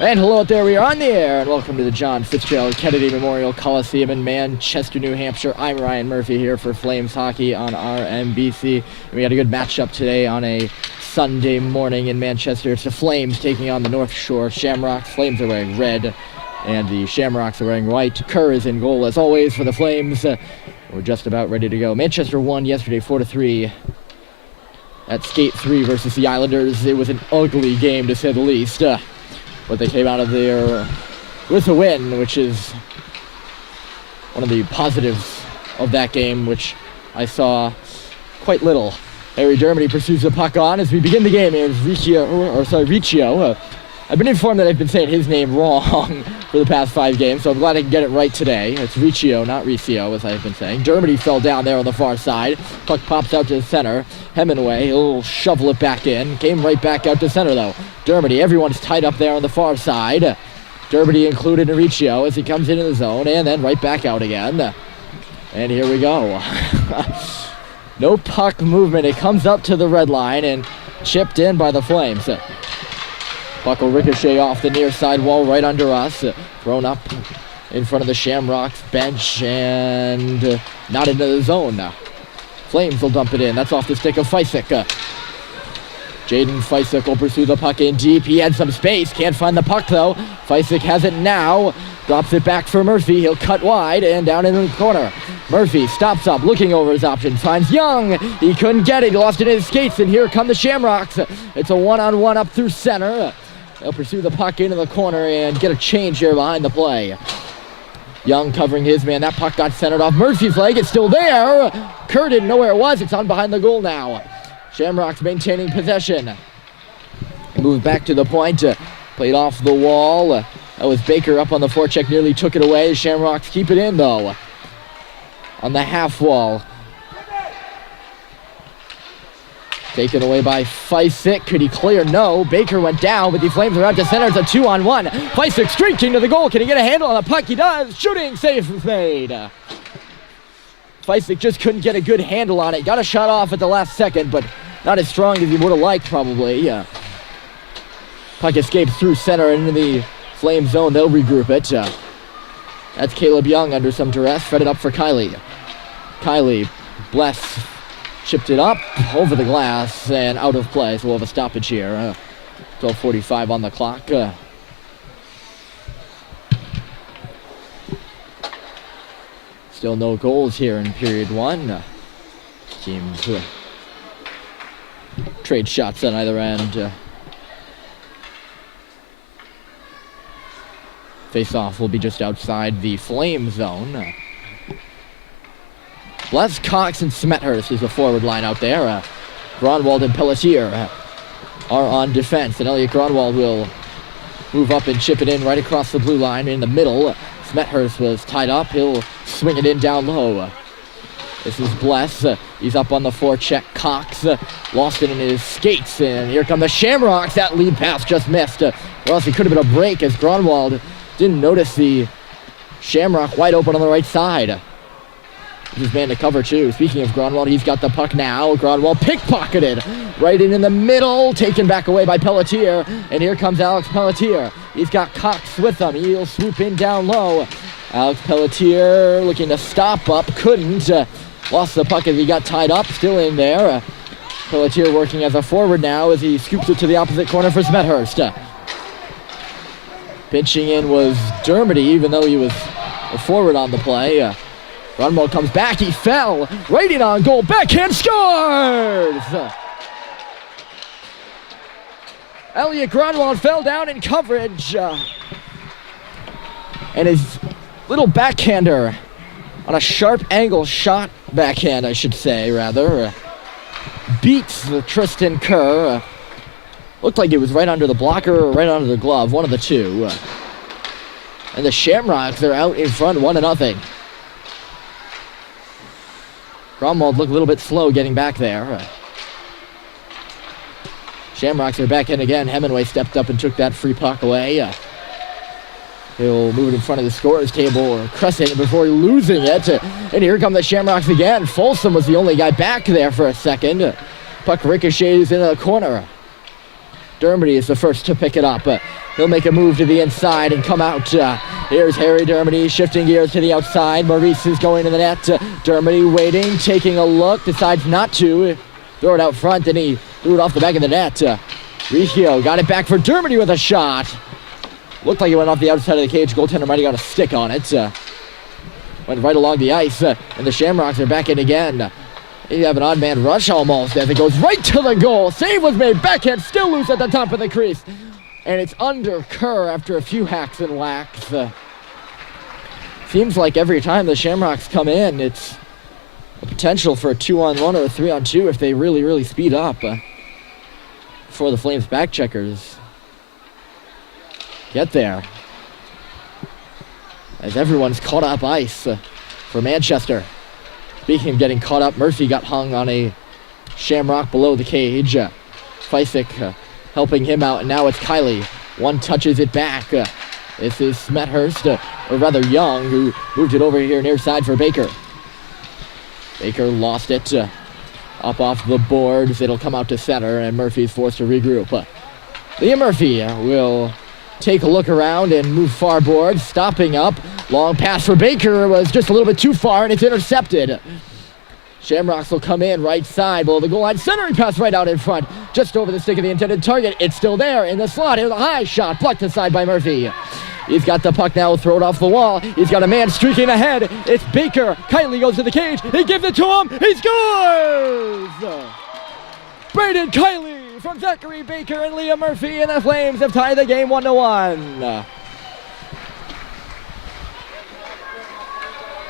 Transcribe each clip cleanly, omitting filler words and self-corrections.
And hello out there, we are on the air, and welcome to the John Fitzgerald Kennedy Memorial Coliseum in Manchester, New Hampshire. I'm Ryan Murphy here for Flames Hockey on RMBC. And we had a good matchup today on a Sunday morning in Manchester. It's the Flames taking on the North Shore Shamrocks. Flames are wearing red, and the Shamrocks are wearing white. Kerr is in goal as always for the Flames. We're just about ready to go. Manchester won yesterday 4-3 at Skate 3 versus the Islanders. It was an ugly game to say the least. But they came out of there with a win, which is one of the positives of that game, which I saw quite little. Harry Dermody pursues the puck on as we begin the game. Here's Riccio. I've been informed that I've been saying his name wrong for the past 5 games, so I'm glad I can get it right today. It's Riccio, not Riccio, as I've been saying. Dermody fell down there on the far side. Puck pops out to the center. Hemingway, he'll shovel it back in. Came right back out to center, though. Dermody, everyone's tied up there on the far side. Dermody included in Riccio as he comes into the zone, and then right back out again. And here we go. No puck movement. It comes up to the red line and chipped in by the Flames. Puck will ricochet off the near side wall right under us. Thrown up in front of the Shamrocks bench and not into the zone. Flames will dump it in. That's off the stick of Fysick. Jaden Fysick will pursue the puck in deep. He had some space. Can't find the puck though. Fysick has it now. Drops it back for Murphy. He'll cut wide and down in the corner. Murphy stops up, looking over his options. Finds Young. He couldn't get it. He lost it in his skates, and here come the Shamrocks. It's a one-on-one up through center. They'll pursue the puck into the corner and get a change here behind the play. Young covering his man. That puck got centered off Murphy's leg. It's still there. Kerr didn't know where it was. It's on behind the goal now. Shamrocks maintaining possession. Moved back to the point. Played off the wall. That was Baker up on the forecheck. Nearly took it away. The Shamrocks keep it in, though. On the half wall. Taken away by Fysick. Could he clear? No. Baker went down, but the Flames are out to center. It's a 2-on-1. Fysick streaking to the goal. Can he get a handle on the puck? He does. Shooting. Save made. Fysick just couldn't get a good handle on it. Got a shot off at the last second, but not as strong as he would have liked, probably. Puck escapes through center into the Flame zone. They'll regroup it. That's Caleb Young under some duress. Fed it up for Kylie. Kylie, bless. Chipped it up over the glass and out of play. So we'll have a stoppage here. 12:45 on the clock. Still no goals here in period 1. Teams trade shots on either end. Face-off will be just outside the Flame zone. Bless, Cox, and Smethurst is the forward line out there. Gronwald and Pelletier are on defense, and Elliot Gronwald will move up and chip it in right across the blue line in the middle. Smethurst was tied up. He'll swing it in down low. This is Bless. He's up on the forecheck. Cox lost it in his skates, and here come the Shamrocks. That lead pass just missed. Or else it could have been a break as Gronwald didn't notice the Shamrock wide open on the right side. His man to cover too. Speaking of Gronwald, he's got the puck now. Gronwald pickpocketed right in the middle, taken back away by Pelletier. And here comes Alex Pelletier. He's got Cox with him. He'll swoop in down low. Alex Pelletier looking to stop up, couldn't. Lost the puck as he got tied up, still in there. Pelletier working as a forward now as he scoops it to the opposite corner for Smethurst. Pinching in was Dermody, even though he was a forward on the play. Grunwald comes back, he fell, right in on goal, backhand scores! Elliot Grunwald fell down in coverage. And his little backhander on a sharp angle shot, backhand I should say, rather, beats Tristan Kerr. Looked like it was right under the blocker or right under the glove, one of the two. And the Shamrocks are out in front 1-0. Grunwald looked a little bit slow getting back there. Shamrocks are back in again. Hemingway stepped up and took that free puck away. He'll move it in front of the scorer's table or crescent before losing it. And here come the Shamrocks again. Folsom was the only guy back there for a second. Puck ricochets into the corner. Dermody is the first to pick it up. He'll make a move to the inside and come out. Here's Harry Dermody shifting gears to the outside. Maurice is going to the net. Dermody waiting, taking a look, decides not to. Throw it out front, and he threw it off the back of the net. Riccio got it back for Dermody with a shot. Looked like it went off the outside of the cage. Goaltender might have got a stick on it. Went right along the ice, and the Shamrocks are back in again. You have an odd man rush almost as it goes right to the goal. Save was made, backhand still loose at the top of the crease. And it's under Kerr after a few hacks and whacks. Seems like every time the Shamrocks come in, it's a potential for a 2-on-1 or a 3-on-2 if they really, really speed up before the Flames back checkers get there. As everyone's caught up ice for Manchester. Speaking of getting caught up, Murphy got hung on a Shamrock below the cage. Fysick helping him out, and now it's Kiley. One touches it back. This is Smethurst, or rather Young, who moved it over here near side for Baker. Baker lost it up off the boards. It'll come out to center, and Murphy's forced to regroup. Liam Murphy will take a look around and move far board, stopping up. Long pass for Baker was just a little bit too far, and it's intercepted. Shamrocks will come in right side below the goal line. Centering pass right out in front, just over the stick of the intended target. It's still there in the slot. Here's a high shot, blocked aside by Murphy. He's got the puck now, throw it off the wall. He's got a man streaking ahead. It's Baker. Kiley goes to the cage. He gives it to him. He scores! Braden Kiley from Zachary Baker and Liam Murphy, and the Flames have tied the game 1-1.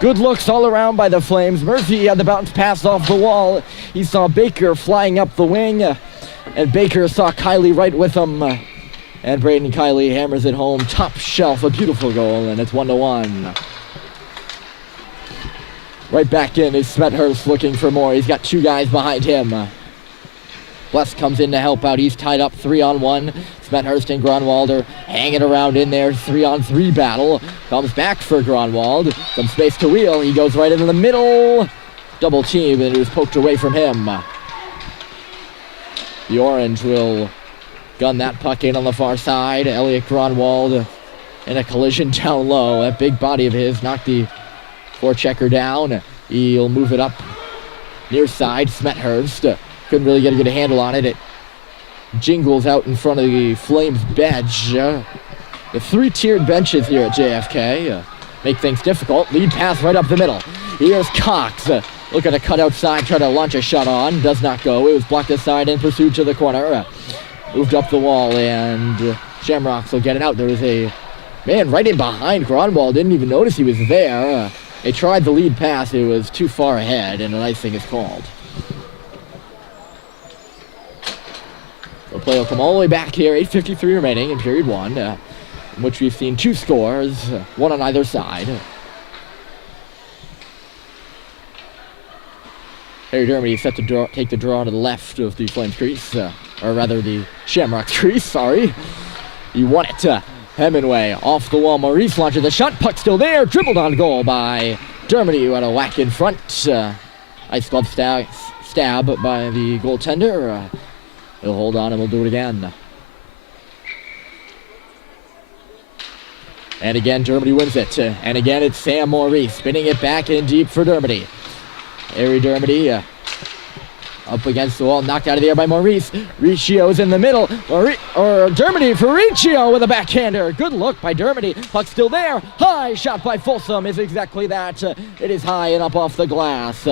Good looks all around by the Flames. Murphy had the bounce pass off the wall. He saw Baker flying up the wing, and Baker saw Kiley right with him. And Braden Kiley hammers it home, top shelf, a beautiful goal, and it's 1-1. Right back in is Smethurst looking for more. He's got two guys behind him. Bless comes in to help out. He's tied up 3-on-1. Smethurst and Gronwalder hanging around in there. 3-on-3 battle. Comes back for Gronwald. Some space to wheel. He goes right into the middle. Double team, and it was poked away from him. The Orange will gun that puck in on the far side. Elliot Gronwald in a collision down low. That big body of his knocked the forechecker down. He'll move it up near side. Smethurst couldn't really get a good handle on it. It jingles out in front of the Flames bench. The three-tiered benches here at JFK make things difficult. Lead pass right up the middle. Here's Cox. Looking to cut outside, try to launch a shot on. Does not go. It was blocked aside and pursued to the corner. Moved up the wall, and Shamrocks will get it out. There was a man right in behind Gronwald. Didn't even notice he was there. They tried the lead pass. It was too far ahead, and an icing is called. The play will come all the way back here. 8:53 remaining in period one, in which we've seen two scores, one on either side. Harry Dermody set to take the draw to the left of the Flames crease, or rather the Shamrocks crease, sorry. He won it. Hemingway off the wall. Maurice launches the shot. Puck still there. Dribbled on goal by Dermody, who had a whack in front. Ice glove stab by the goaltender. He'll hold on and we'll do it again. And again, Dermody wins it. And again, it's Sam Maurice spinning it back in deep for Dermody. Harry Dermody up against the wall, knocked out of the air by Maurice. Riccio's in the middle. Dermody for Riccio with a backhander. Good look by Dermody. Puck still there. High shot by Folsom is exactly that. It is high and up off the glass.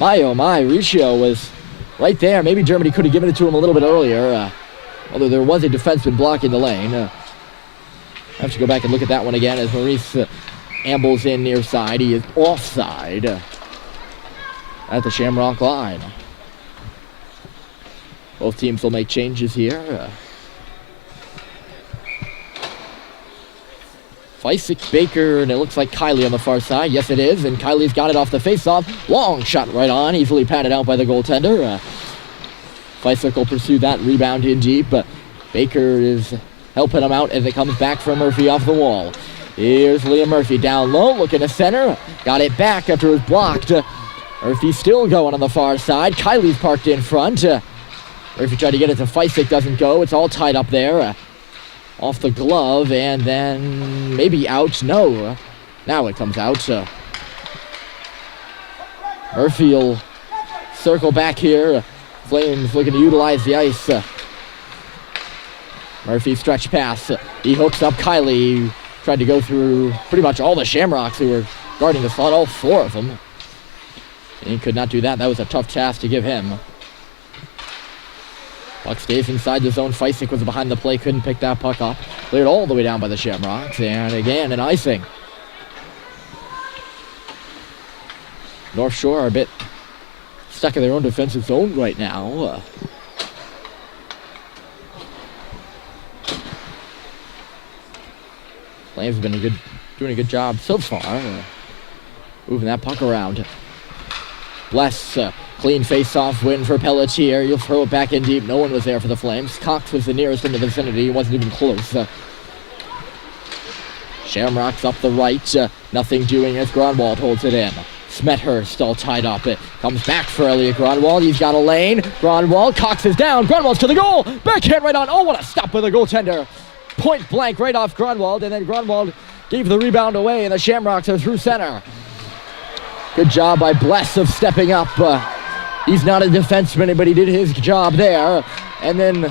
My oh my, Riccio was right there. Maybe Dermody could have given it to him a little bit earlier. Although there was a defenseman blocking the lane. I have to go back and look at that one again as Maurice ambles in near side. He is offside at the Shamrock line. Both teams will make changes here. Fysick, Baker, and it looks like Kiley on the far side. Yes, it is, and Kiley's got it off the faceoff. Long shot right on, easily patted out by the goaltender. Fysick will pursue that rebound in deep. Baker is helping him out as it comes back from Murphy off the wall. Here's Liam Murphy down low, looking to center. Got it back after it was blocked. Murphy still going on the far side. Kiley's parked in front. Murphy tried to get it to Feisik, doesn't go. It's all tied up there. Off the glove, and then maybe out. No. Now it comes out. Murphy will circle back here. Flames looking to utilize the ice. Murphy stretch pass. He hooks up Kylie. Tried to go through pretty much all the Shamrocks who were guarding the slot, all 4 of them. And he could not do that. That was a tough task to give him. Puck stays inside the zone. Feisik was behind the play, couldn't pick that puck up. Cleared all the way down by the Shamrocks, and again, an icing. North Shore are a bit stuck in their own defensive zone right now. Flames have been doing a good job so far, moving that puck around. Bless, clean face-off win for Pelletier. You'll throw it back in deep. No one was there for the Flames. Cox was the nearest in the vicinity. He wasn't even close. Shamrocks up the right. Nothing doing as Gronwald holds it in. Smethurst all tied up. It comes back for Elliot Gronwald. He's got a lane. Gronwald, Cox is down. Gronwald's to the goal. Backhand right on. Oh, what a stop by the goaltender. Point blank right off Gronwald, and then Gronwald gave the rebound away, and the Shamrocks are through center. Good job by Bless of stepping up. He's not a defenseman, but he did his job there. And then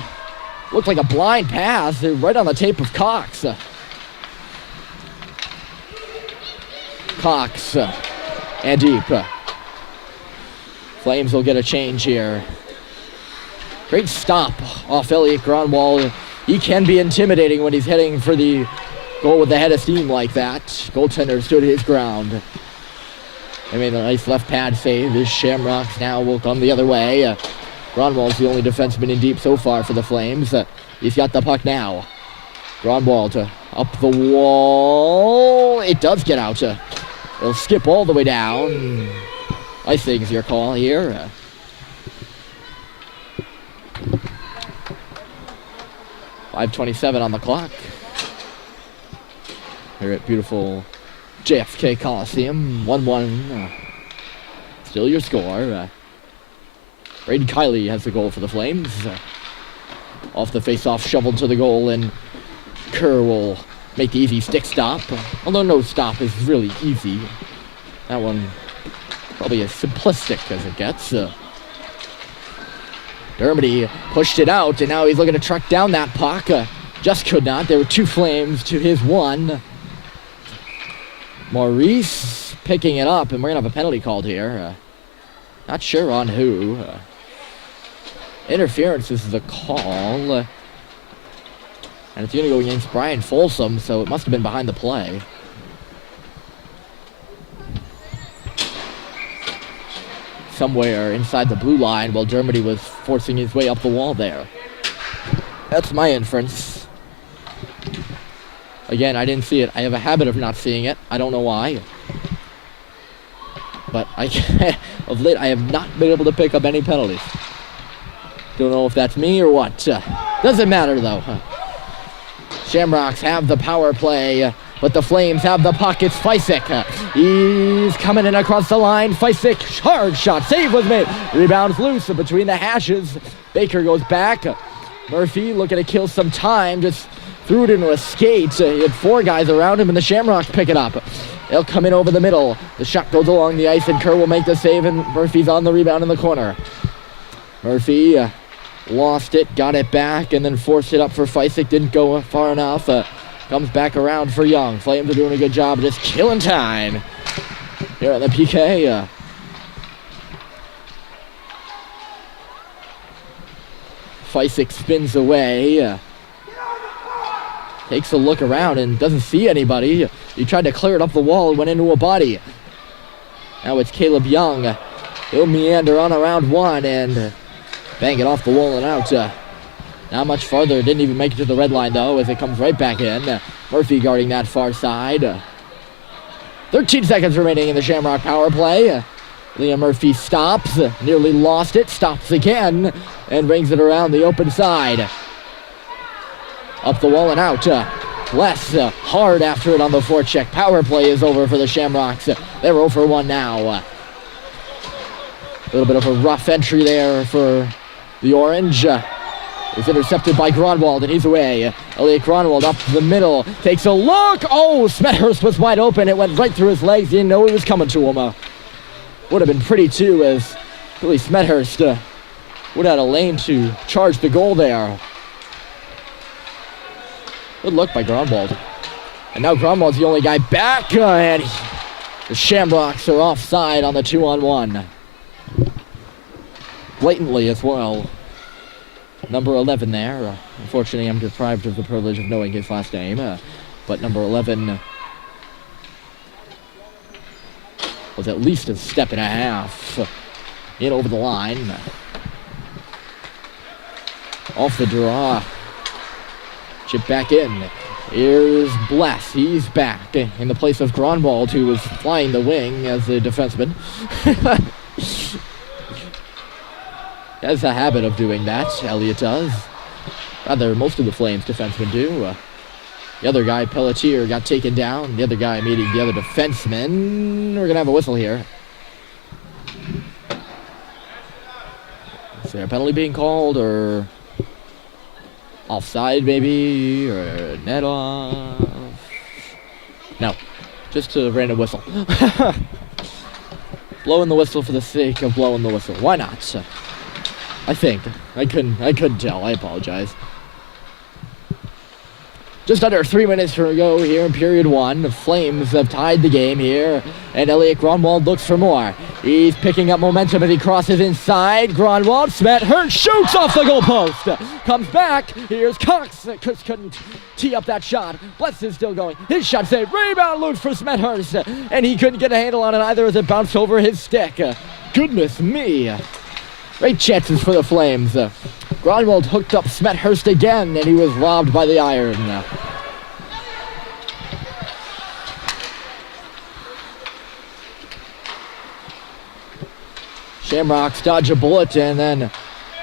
looked like a blind pass right on the tape of Cox. Cox and deep. Flames will get a change here. Great stop off Elliot Gronwald. He can be intimidating when he's heading for the goal with the head of steam like that. Goaltender stood his ground. They made a nice left pad save. This Shamrocks now will come the other way. Gronwald's the only defenseman in deep so far for the Flames. He's got the puck now. Gronwald up the wall. It does get out. It'll skip all the way down. I think is your call here. .5:27 on the clock. Here at beautiful JFK Coliseum. 1-1. Still your score. Braden Kiley has the goal for the Flames. Off the face-off, shoveled to the goal, and Kerr will make the easy stick stop. Although no stop is really easy. That one probably as simplistic as it gets. Dermody pushed it out, and now he's looking to track down that puck. Just could not. There were 2 Flames to his 1. Maurice picking it up, and we're going to have a penalty called here. Not sure on who. Interference is the call. And it's going to go against Brian Folsom, so it must have been behind the play. Somewhere inside the blue line while Dermody was forcing his way up the wall there. That's my inference. Again, I didn't see it. I have a habit of not seeing it. I don't know why. But of late, I have not been able to pick up any penalties. Don't know if that's me or what. Doesn't matter, though. Shamrocks have the power play, but the Flames have the puck. It's Feisik. He's coming in across the line. Feisik, hard shot. Save was made. Rebounds loose between the hashes. Baker goes back. Murphy looking to kill some time. Just threw it into a skate. He had 4 guys around him, and the Shamrocks pick it up. They'll come in over the middle. The shot goes along the ice, and Kerr will make the save, and Murphy's on the rebound in the corner. Murphy lost it, got it back, and then forced it up for Feisik. Didn't go far enough. Comes back around for Young. Flames are doing a good job just killing time here at the PK. Feisik spins away. Takes a look around and doesn't see anybody. He tried to clear it up the wall and went into a body. Now it's Caleb Young. He'll meander on around 1 and bang it off the wall and out. Not much farther. Didn't even make it to the red line, though, as it comes right back in. Murphy guarding that far side. 13 seconds remaining in the Shamrock power play. Liam Murphy stops. Nearly lost it. Stops again. And rings it around the open side. Up the wall and out. Bless hard after it on the forecheck. Power play is over for the Shamrocks. They're 0 for 1 now. A little bit of a rough entry there for The orange is intercepted by Gronwald, and he's away. Elliot Gronwald up the middle, takes a look. Oh, Smethurst was wide open. It went right through his legs. He didn't know he was coming to him. Would have been pretty, too, as Billy Smethurst would have had a lane to charge the goal there. Good look by Gronwald. And now Gronwald's the only guy back, and the Shamrocks are offside on the 2-on-1. Blatantly as well. Number 11 there. Unfortunately, I'm deprived of the privilege of knowing his last name. But number 11 was at least a step and a half in over the line. Off the draw. Chip back in. Here's Bless. He's back in the place of Gronwald, who was flying the wing as a defenseman. He has a habit of doing that, Elliot does. Rather, most of the Flames defensemen do. The other guy, Pelletier, got taken down. The other guy meeting the other defenseman. We're going to have a whistle here. Is there a penalty being called, or offside maybe, or net off? No, just a random whistle. Blowing the whistle for the sake of blowing the whistle. Why not? I think. I couldn't tell. I apologize. Just under 3 minutes to go here in period one. The Flames have tied the game here, and Elliot Gronwald looks for more. He's picking up momentum as he crosses inside. Gronwald, Smethurst shoots off the goalpost. Comes back. Here's Cox. Cox couldn't tee up that shot. Bless is still going. His shot saved. Rebound loose for Smethurst, and he couldn't get a handle on it either as it bounced over his stick. Goodness me. Great chances for the Flames. Gronwald hooked up Smethurst again, and he was robbed by the iron. Shamrocks dodge a bullet and then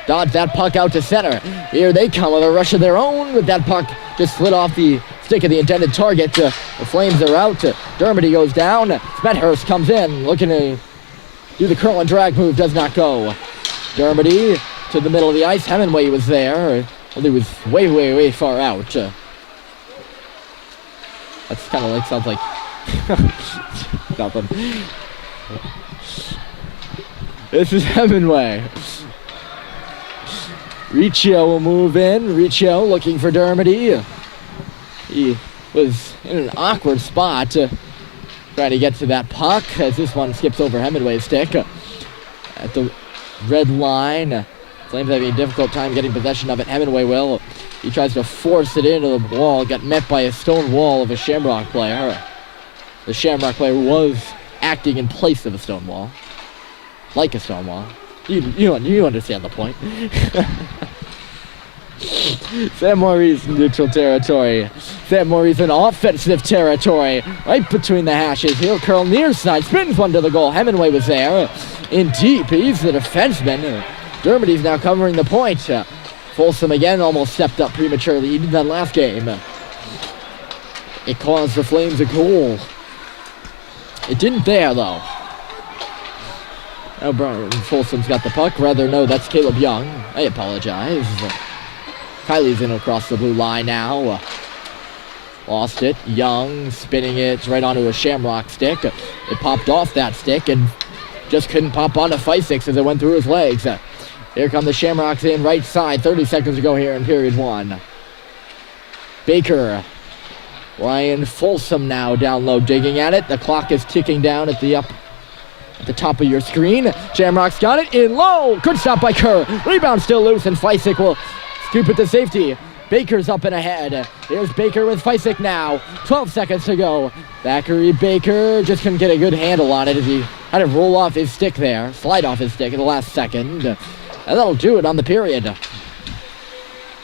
dodge that puck out to center. Here they come with a rush of their own, with that puck just slid off the stick of the intended target. The Flames are out. Dermody goes down. Smethurst comes in, looking to do the curl and drag move, does not go. Dermody to the middle of the ice. Hemingway was there. Well, he was way far out. That's kind of like, sounds like nothing. This is Hemingway. Riccio will move in. Riccio looking for Dermody. He was in an awkward spot trying to get to that puck as this one skips over Hemingway's stick. At the red line, Flames having a difficult time getting possession of it. Hemingway will. He tries to force it into the wall. Got met by a stone wall of a Shamrock player. The Shamrock player was acting in place of a stone wall. Like a stone wall. You understand the point. Sam Maurice in neutral territory. Sam Maurice in offensive territory. Right between the hashes. He'll curl near side. Spins one to the goal. Hemingway was there. In deep. He's the defenseman. Dermody's now covering the point. Folsom again almost stepped up prematurely. He did that last game. It caused the Flames a goal. It didn't there, though. Oh, Brian Folsom's got the puck. Rather, no, that's Caleb Young. I apologize. Kylie's in across the blue line now. Lost it. Young spinning it right onto a Shamrock stick. It popped off that stick and just couldn't pop onto Feisix as it went through his legs. Here come the Shamrocks in right side. 30 seconds to go here in period one. Baker. Ryan Folsom now down low digging at it. The clock is ticking down at the top of your screen. Shamrocks got it in low. Good stop by Kerr. Rebound still loose, and Feisik will scoop it to safety. Baker's up and ahead. Here's Baker with Feisik now. 12 seconds to go. Thackeray Baker just couldn't get a good handle on it as he had to roll off his stick there. Slide off his stick at the last second. And that'll do it on the period.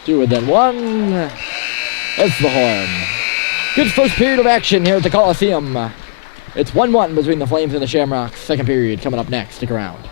2 and then 1. That's the horn. Good first period of action here at the Coliseum. It's 1-1 between the Flames and the Shamrocks. Second period coming up next. Stick around.